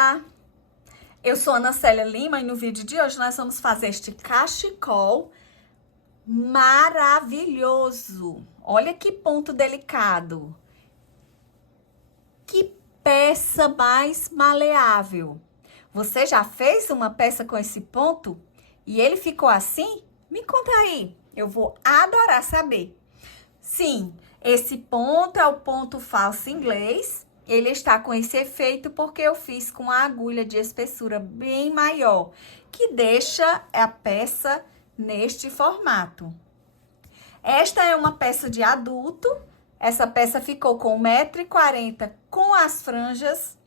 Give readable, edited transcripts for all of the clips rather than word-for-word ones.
Olá, eu sou Ana Célia Lima e no vídeo de hoje nós vamos fazer este cachecol maravilhoso. Olha que ponto delicado. Que peça mais maleável. Você já fez uma peça com esse ponto e ele ficou assim? Me conta aí, eu vou adorar saber. Sim, esse ponto é o ponto falso inglês. Ele está com esse efeito porque eu fiz com a agulha de espessura bem maior, que deixa a peça neste formato. Esta é uma peça de adulto. Essa peça ficou com 1,40 m com as franjas.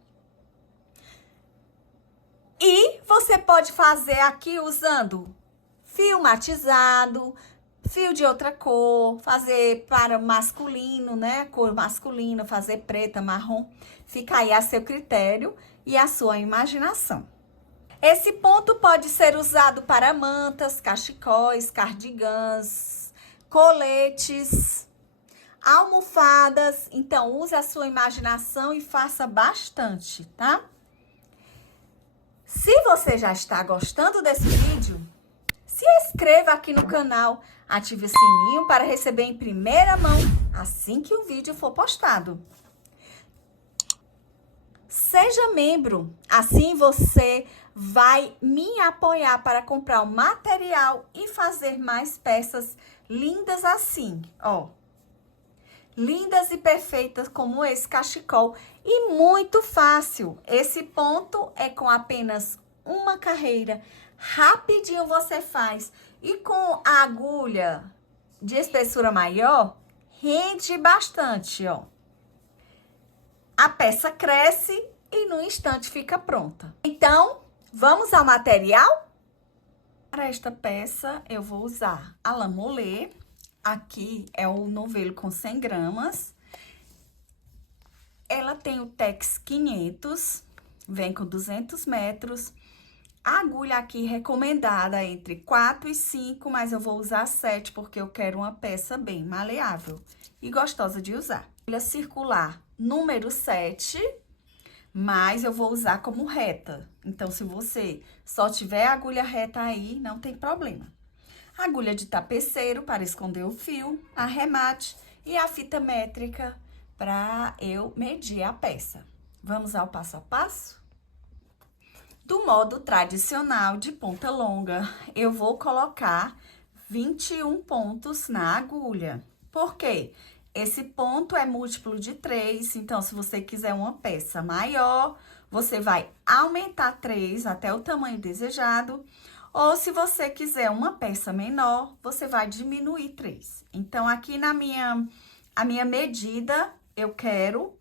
E você pode fazer aqui usando fio matizado, fio de outra cor, fazer para masculino, né? Cor masculina, fazer preta, marrom. Fica aí a seu critério e a sua imaginação. Esse ponto pode ser usado para mantas, cachecóis, cardigans, coletes, almofadas. Então, use a sua imaginação e faça bastante, tá? Se você já está gostando desse vídeo, se inscreva aqui no canal, ative o sininho para receber em primeira mão assim que o vídeo for postado. Seja membro, assim você vai me apoiar para comprar o material e fazer mais peças lindas assim, ó. Lindas e perfeitas como esse cachecol e muito fácil. Esse ponto é com apenas uma carreira. Rapidinho você faz. E com a agulha de espessura maior, rende bastante, ó. A peça cresce e no instante fica pronta. Então, vamos ao material? Para esta peça, eu vou usar a lã molê. Aqui é o novelo com 100 gramas. Ela tem o Tex 500, vem com 200 metros. A agulha aqui recomendada é entre 4 e 5, mas eu vou usar 7 porque eu quero uma peça bem maleável e gostosa de usar. Agulha circular número 7, mas eu vou usar como reta. Então, se você só tiver agulha reta aí, não tem problema. Agulha de tapeceiro para esconder o fio, arremate e a fita métrica para eu medir a peça. Vamos ao passo a passo? Do modo tradicional de ponta longa, eu vou colocar 21 pontos na agulha. Por quê? Esse ponto é múltiplo de 3, então se você quiser uma peça maior, você vai aumentar 3 até o tamanho desejado. Ou se você quiser uma peça menor, você vai diminuir 3. Então, aqui a minha medida, eu quero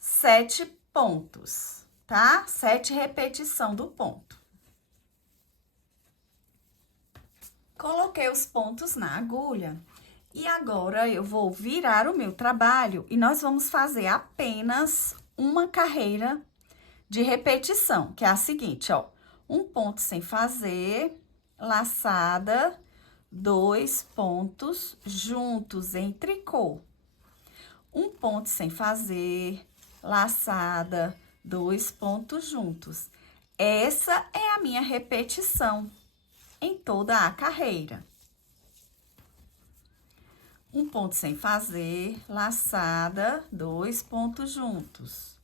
7 pontos, tá? 7 repetição do ponto. Coloquei os pontos na agulha. E agora, eu vou virar o meu trabalho e nós vamos fazer apenas uma carreira de repetição, que é a seguinte, ó. Um ponto sem fazer, laçada, 2 pontos juntos em tricô. Um ponto sem fazer, laçada, 2 pontos juntos. Essa é a minha repetição em toda a carreira. Um ponto sem fazer, laçada, 2 pontos juntos.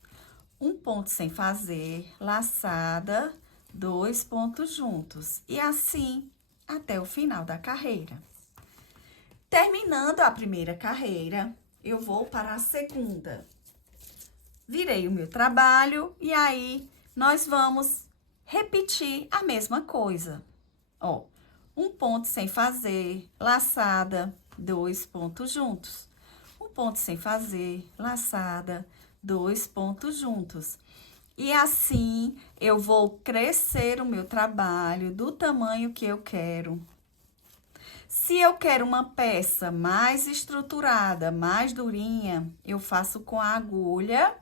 Um ponto sem fazer, laçada, 2 pontos juntos. E assim, até o final da carreira. Terminando a primeira carreira, eu vou para a segunda. Virei o meu trabalho e aí, nós vamos repetir a mesma coisa. Ó, um ponto sem fazer, laçada, 2 pontos juntos. Um ponto sem fazer, laçada, 2 pontos juntos. E assim, eu vou crescer o meu trabalho do tamanho que eu quero. Se eu quero uma peça mais estruturada, mais durinha, eu faço com a agulha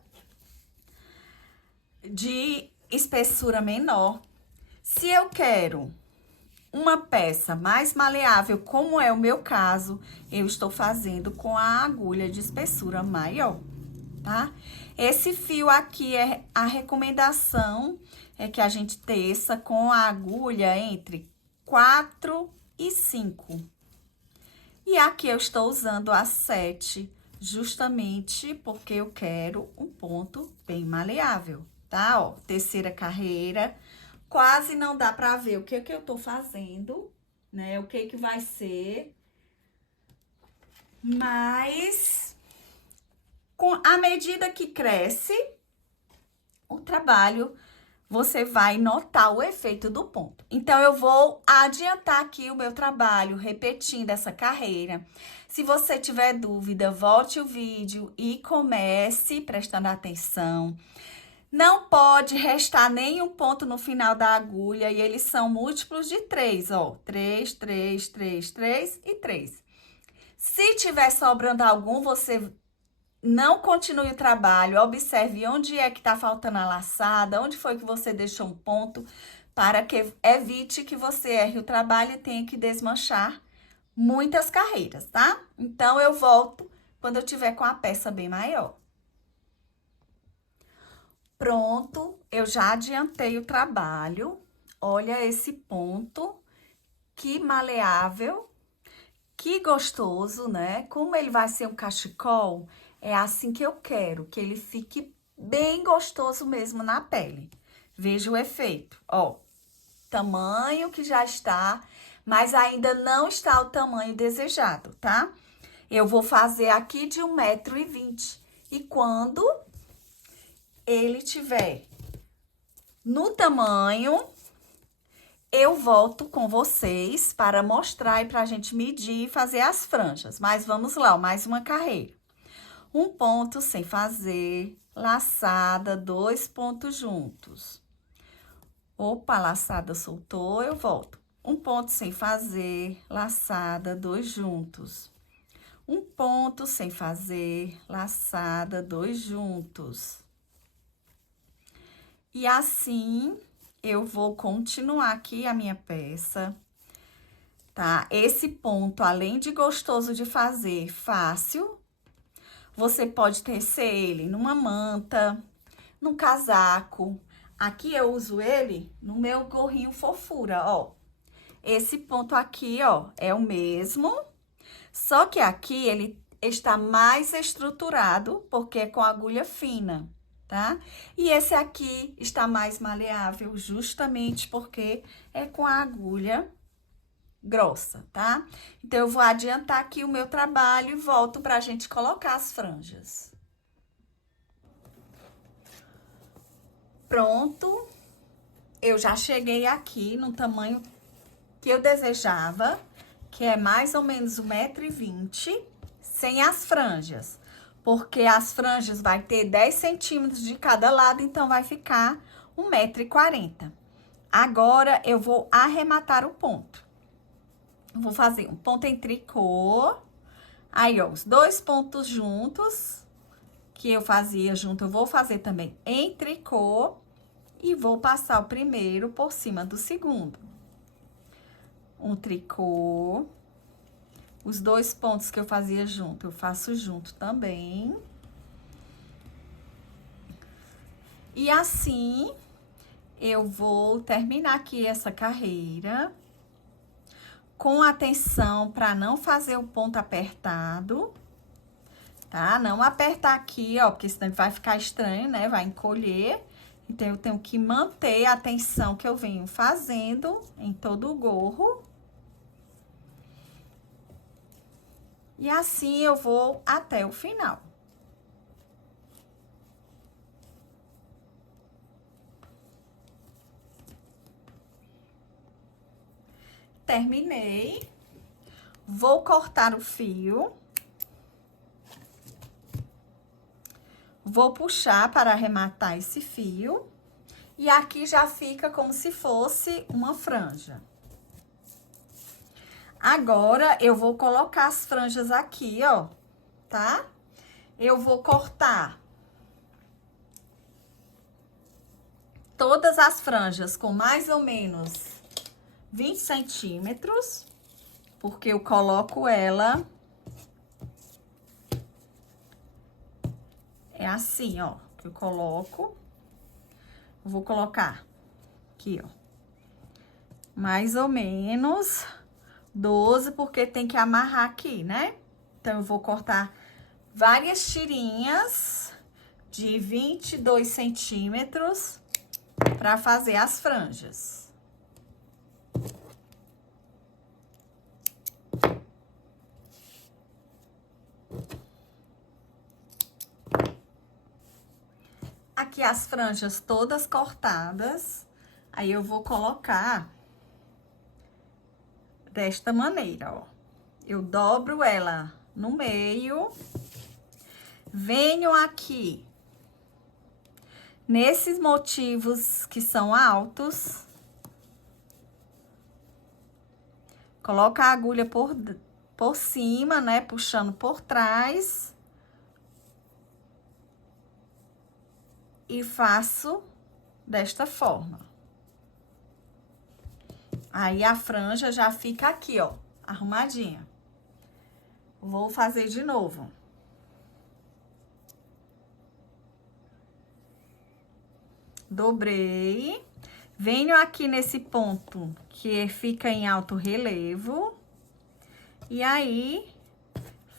de espessura menor. Se eu quero uma peça mais maleável, como é o meu caso, eu estou fazendo com a agulha de espessura maior, tá? Esse fio aqui, a recomendação é que a gente teça com a agulha entre 4 e 5. E aqui eu estou usando a 7, justamente porque eu quero um ponto bem maleável, tá? Ó, terceira carreira, quase não dá pra ver o que eu tô fazendo, né? O que vai ser, mas à medida que cresce o trabalho, você vai notar o efeito do ponto. Então, eu vou adiantar aqui o meu trabalho, repetindo essa carreira. Se você tiver dúvida, volte o vídeo e comece prestando atenção. Não pode restar nenhum ponto no final da agulha e eles são múltiplos de 3, ó. 3, 3, 3, 3 e 3. Se tiver sobrando algum, você não continue o trabalho, observe onde é que tá faltando a laçada, onde foi que você deixou um ponto, para que evite que você erre o trabalho e tenha que desmanchar muitas carreiras, tá? Então, eu volto quando eu tiver com a peça bem maior. Pronto, eu já adiantei o trabalho. Olha esse ponto, que maleável, que gostoso, né? Como ele vai ser um cachecol, é assim que eu quero, que ele fique bem gostoso mesmo na pele. Veja o efeito, ó, tamanho que já está, mas ainda não está o tamanho desejado, tá? Eu vou fazer aqui de 1,20 m. E quando ele tiver no tamanho, eu volto com vocês para mostrar e para a gente medir e fazer as franjas. Mas vamos lá, mais uma carreira. Um ponto sem fazer, laçada, 2 pontos juntos. Opa, laçada soltou, eu volto. Um ponto sem fazer, laçada, 2 juntos. Um ponto sem fazer, laçada, 2 juntos. E assim, eu vou continuar aqui a minha peça, tá? Esse ponto, além de gostoso de fazer, fácil, você pode tecer ele numa manta, num casaco. Aqui eu uso ele no meu gorrinho fofura, ó. Esse ponto aqui, ó, é o mesmo, só que aqui ele está mais estruturado, porque é com agulha fina, tá? E esse aqui está mais maleável, justamente porque é com a agulha grossa, tá? Então, eu vou adiantar aqui o meu trabalho e volto pra gente colocar as franjas. Pronto, eu já cheguei aqui no tamanho que eu desejava, que é mais ou menos 1,20 m, sem as franjas. Porque as franjas vai ter 10 centímetros de cada lado, então vai ficar 1,40 m. Agora, eu vou arrematar o ponto. Vou fazer um ponto em tricô. Aí, ó, os 2 pontos juntos, que eu fazia junto, eu vou fazer também em tricô. E vou passar o primeiro por cima do segundo. Um tricô. Os 2 pontos que eu fazia junto, eu faço junto também. E assim, eu vou terminar aqui essa carreira. Com atenção para não fazer o ponto apertado, tá? Não apertar aqui, ó, porque senão vai ficar estranho, né? Vai encolher. Então, eu tenho que manter a tensão que eu venho fazendo em todo o gorro. E assim eu vou até o final. Terminei. Vou cortar o fio. Vou puxar para arrematar esse fio. E aqui já fica como se fosse uma franja. Agora, eu vou colocar as franjas aqui, ó, tá? Eu vou cortar todas as franjas com mais ou menos 20 centímetros, porque eu coloco ela... É assim, ó, Eu coloco. Vou colocar aqui, ó. Mais ou menos 12, porque tem que amarrar aqui, né? Então, eu vou cortar várias tirinhas de 22 centímetros para fazer as franjas. Aqui as franjas todas cortadas, aí eu vou colocar desta maneira, ó. Eu dobro ela no meio, venho aqui nesses motivos que são altos, coloco a agulha por cima, né, puxando por trás. E faço desta forma. Aí, a franja já fica aqui, ó, arrumadinha. Vou fazer de novo. Dobrei. Venho aqui nesse ponto que fica em alto relevo. E aí,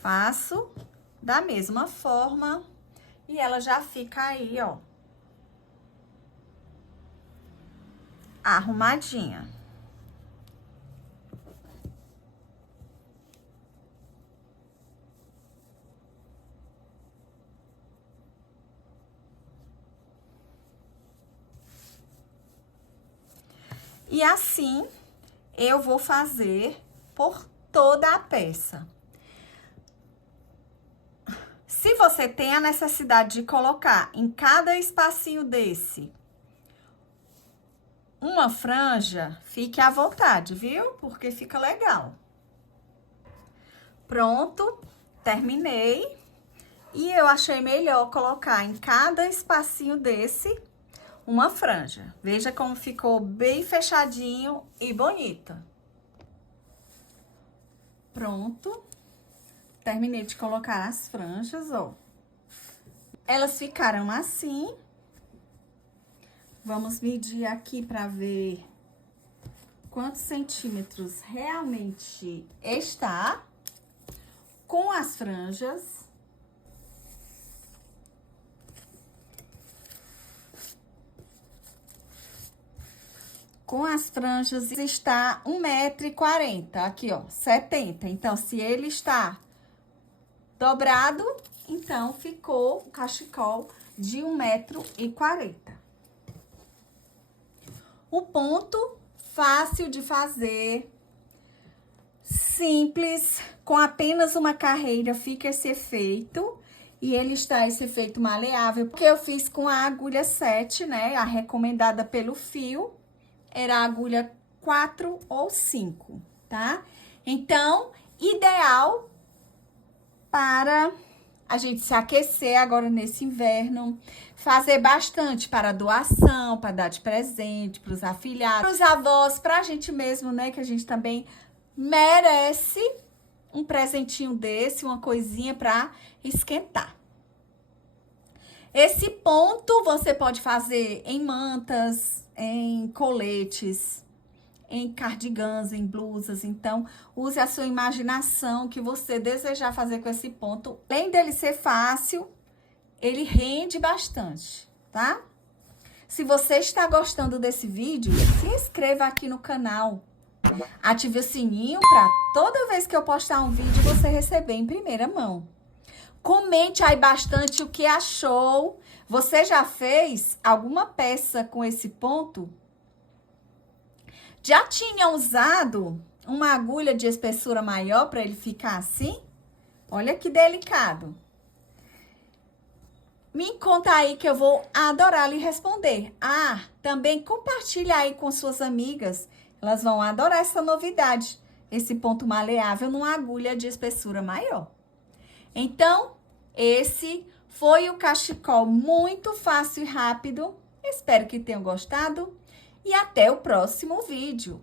faço da mesma forma. E ela já fica aí, ó, arrumadinha. E assim, eu vou fazer por toda a peça. Se você tem a necessidade de colocar em cada espacinho desse uma franja, fique à vontade, viu? Porque fica legal. Pronto, terminei. E eu achei melhor colocar em cada espacinho desse uma franja. Veja como ficou bem fechadinho e bonita. Pronto. Terminei de colocar as franjas, ó. Elas ficaram assim. Vamos medir aqui para ver quantos centímetros realmente está com as franjas. Com as franjas está 1,40 m, aqui, ó, 70. Então, se ele está dobrado, então ficou o cachecol de 1,40 m. O ponto, fácil de fazer, simples, com apenas uma carreira fica esse efeito. E ele está esse efeito maleável, porque eu fiz com a agulha 7, né? A recomendada pelo fio era a agulha 4 ou 5, tá? Então, ideal para a gente se aquecer agora nesse inverno, fazer bastante para doação, para dar de presente, para os afilhados, para os avós, para a gente mesmo, né? Que a gente também merece um presentinho desse, uma coisinha para esquentar. Esse ponto você pode fazer em mantas, em coletes, em cardigans, em blusas. Então, use a sua imaginação que você desejar fazer com esse ponto. Além dele ser fácil, ele rende bastante, tá? Se você está gostando desse vídeo, se inscreva aqui no canal. Ative o sininho para toda vez que eu postar um vídeo, você receber em primeira mão. Comente aí bastante o que achou. Você já fez alguma peça com esse ponto? Já tinha usado uma agulha de espessura maior para ele ficar assim? Olha que delicado. Me conta aí que eu vou adorar lhe responder. Ah, também compartilha aí com suas amigas. Elas vão adorar essa novidade. Esse ponto maleável numa agulha de espessura maior. Então, esse foi o cachecol muito fácil e rápido. Espero que tenham gostado e até o próximo vídeo.